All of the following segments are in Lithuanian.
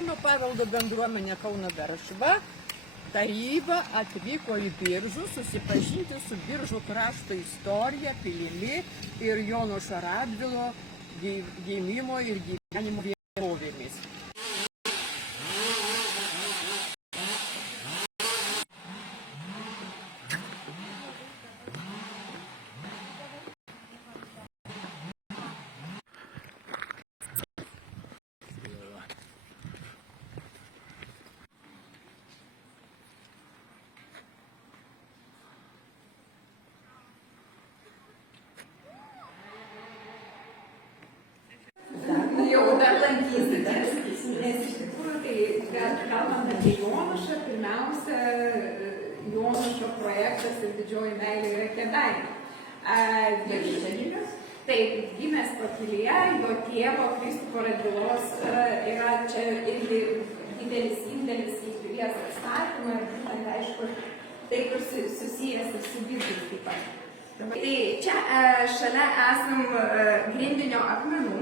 kultūrinio paveldo bendruomenė Kauno Veržva taryba atvyko į Biržus susipažinti su Biržų krašto istorija, pilimi ir Jonušo Radvilo gimimo ir gyvenimo vietovėmis. Jau dar lankysitės, nes iš tikrųjų, tai kalbant apie Jonušą, pirmiausia, Jonušo projektas ir didžioji meilė yra Kėdainiai. Taip, gimęs Papilyje, jo tėvo Kristupo Radvilos yra čia irgi didelis indėlis į pilies atstatymą ir būtent, aišku, taip ir susijęs ir su Biržais taip pat. Tai čia šalia esam grindinio akmenų.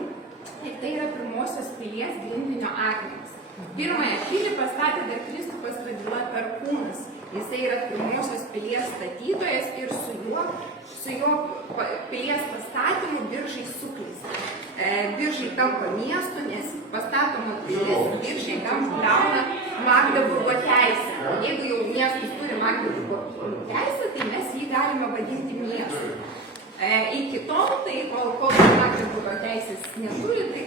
Ir tai yra pirmosios pilies grindinio akmenys. Pirmąją pilį pastatė dar Kristupas Radvila Perkūnas. Jisai yra pirmosios pilies statytojas ir su jo pilies pastatymu Biržai suklystė. Biržai tampa miestu, nes pastatoma pilis Biržai gauna Magdeburgo teisę. Jeigu jau miestas turi Magdeburgo teisę, tai mes jį galime vadinti miestu. Iki tol, tai kol Magdeburgo teisės neturi, tai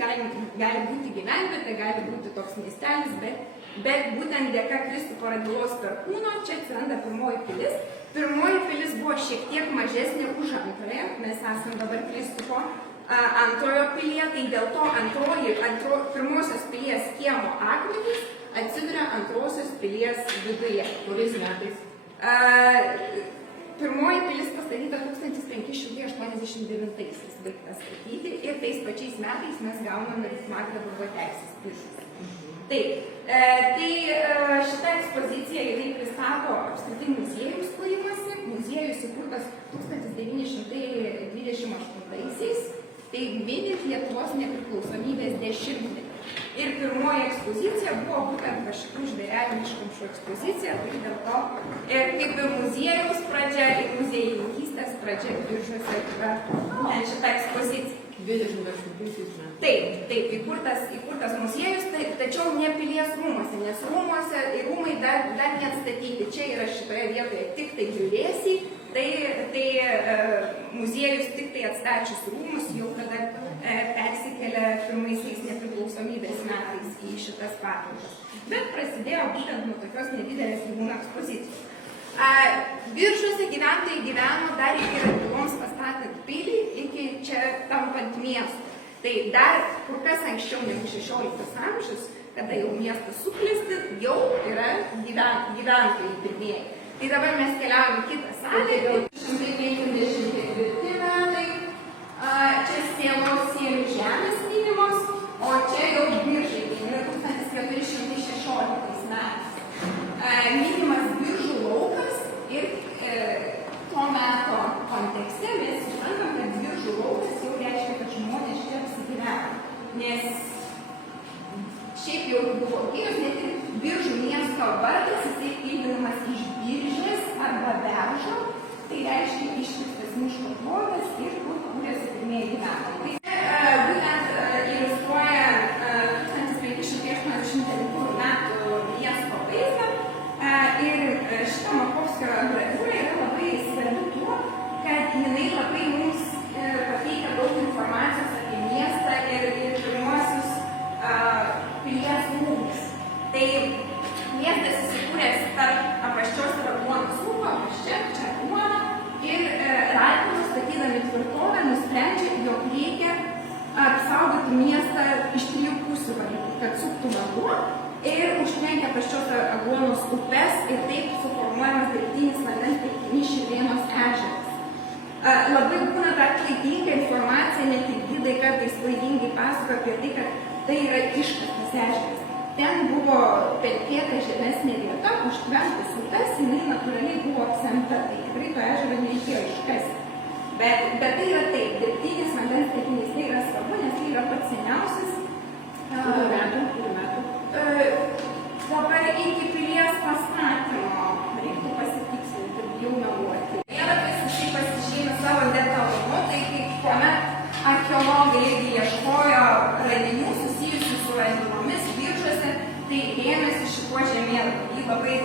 gali būti gyvenvietė, gali būti toks miestelis, bet būtent dėka Kristupo Radvilos Perkūno čia atsiranda pirmoji pilis. Pirmoji pilis buvo šiek tiek mažesnė už antrąją, mes esame dabar Kristupo antrojo pilyje, tai dėl to pirmosios pilies kiemo akmenys atsiduria antrosios pilies viduje. Kuriais metais? Pirmoji pilis pastatyta 1589-aisiais baigta statyti ir tais pačiais metais mes gauname Magdeburgo teisės Biržus. Taip, tai šita ekspozicija pristato apskritai muziejaus kūrimąsi. Muziejus įkurtas 1928-aisiais, tai minint Lietuvos nepriklausomybės 10-metį. Ir pirmoji ekspozicija buvo būtent Vaškų žvėreliškamšų ekspozicija, tai dėl to ir kaip ir muziejaus pradžia, ir muziejininkystės pradžia Biržuose yra šita ekspozicija. 28 metais. Taip, įkurtas muziejus, tačiau ne pilies rūmuose, nes rūmai dar neatstatyti. Čia yra šitoje vietoje tik tai griuvėsiai, tai muziejus tik tai atstačius rūmus jau tada persikelia pirmaisiais nepriklausomybės metais į šitas patalpas. Bet prasidėjo būtent nuo tokios nedidelės gyvūnų ekspozicijos. Biržuose gyventojai gyveno dar iki Radviloms pastatant pilį, iki čia tampant miestu. Tai dar kur kas anksčiau negu 16 amžius, kada jau miestas suklesti, jau yra gyventojai pirmieji. Tai dabar mes keliaujame kitą salę, 154 metai, čia Sielos sielių žemės minimos, o čia jau Biržai, tai yra 1416 metais. Minimas Biržų laukas ir to meto kontekste mes suprantam, kad Biržų laukas jau reiškia, kad žmonės čia apsigyvena. Nes šiaip jau buvo gyvas, net ir Biržų miesto vardas, jisai kildinamas iš Biržės arba Beržo, tai reiškia iškirstas miško plotas ir kur kūrėsi pirmieji gyventojai. Tai būtent iliustruoja 1589 metų miesto vaizdą. Ir šita Makovskio gravūra yra labai svarbi tuo, kad jinai labai mums pateikia daug informacijos apie miestą ir pirmuosius pilies rūmus. Tai miestas įsikūręs tarp apaščios ir Aguonos upę, apaščia, čia Aguona, ir Radvilos statydami tvirtovę nusprendžia, jog reikia apsaugoti miestą iš 3 pusių, kad suktų vanduo. Ir užtvenkia pačios Aguonos upes ir taip suformuojamas dirbtinis vandens telkinys Širvėnos ežeras. Labai būna dar klaidinga informacija, net ir gidai kartais klaidingai pasakoja apie tai, kad tai yra iškastas ežeras. Ten buvo pelkėta žemesnė vieta, užtvenkus upes, jinai natūraliai buvo apsemta, tai tikrai to ežero nereikėjo iškasti. Bet tai yra taip, dirbtinis vandens telkinys, tai yra svarbu, nes tai yra pats seniausias. Kurių metų? tai rėmėsi šituo žemėlapiu. Jį labai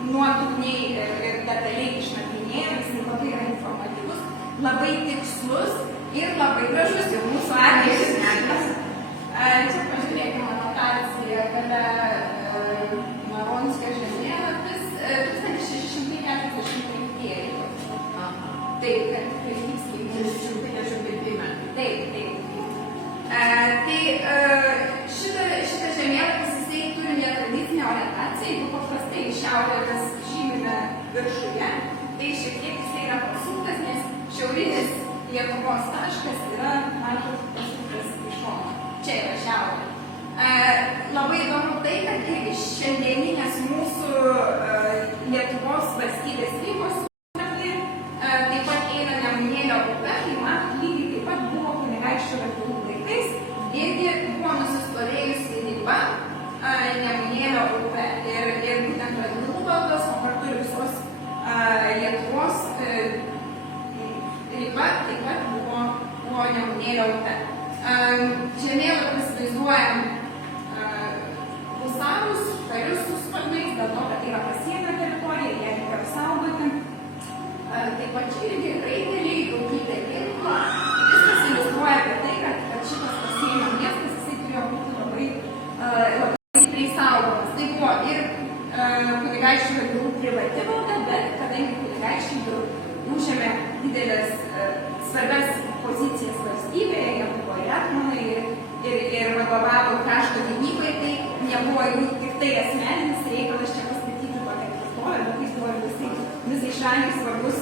nuodugniai ir detaliai išnagrinėjo, jis labai yra informatyvus, labai tikslus ir labai gražus jau mūsų atveju metas. Čia pažiūrėkime anotaciją, kada Maronskio žemėlapis 1645. Taip, kad tiksliai 1655 metai. Taip. Šitas žemėlapis jisai turi netradicinę orientaciją, jeigu paprastai šiaurės žymime viršuje, tai šiek tiek jisai yra pasuktas, nes šiaurinis Lietuvos taškas yra mažas pasuktas iš šono. Čia yra šiaurė. Labai įdomu tai, kad irgi šiandieninės mūsų Lietuvos valstybės ribos taip pat eina Nemunėlio upe, tai lygiai taip pat buvo kunigaikščių Radvilų laikais, irgi buvo nusistovėjusi riba Nemunėlio upe ir būtent Radvilų valdos, o kartu ir visos Lietuvos riba taip pat buvo Nemunėlio upe. Žemėlapis vaizduoja husarus, karius su sparnais, dėl to, kad yra pasienio teritorija, jie reikia apsaugoti. Taip pat irgi raiteliai, daugybė ginklo. Viskas iliustruoja apie tai, kad šitas pasienio miestas jisai turėjo būti labai stipriai saugomas. Tai buvo ir kunigaikščių Radvilų privati valda, bet kadangi kunigaikščiai užėmė didelės svarbias pozicijas valstybėje, jie buvo ir etmonai ir vadovavo krašto gynybai, tai nebuvo jų tik tai asmeninis reikalas čia pastatyti tokią tvirtovę, bet jis buvo visai šaliai svarbus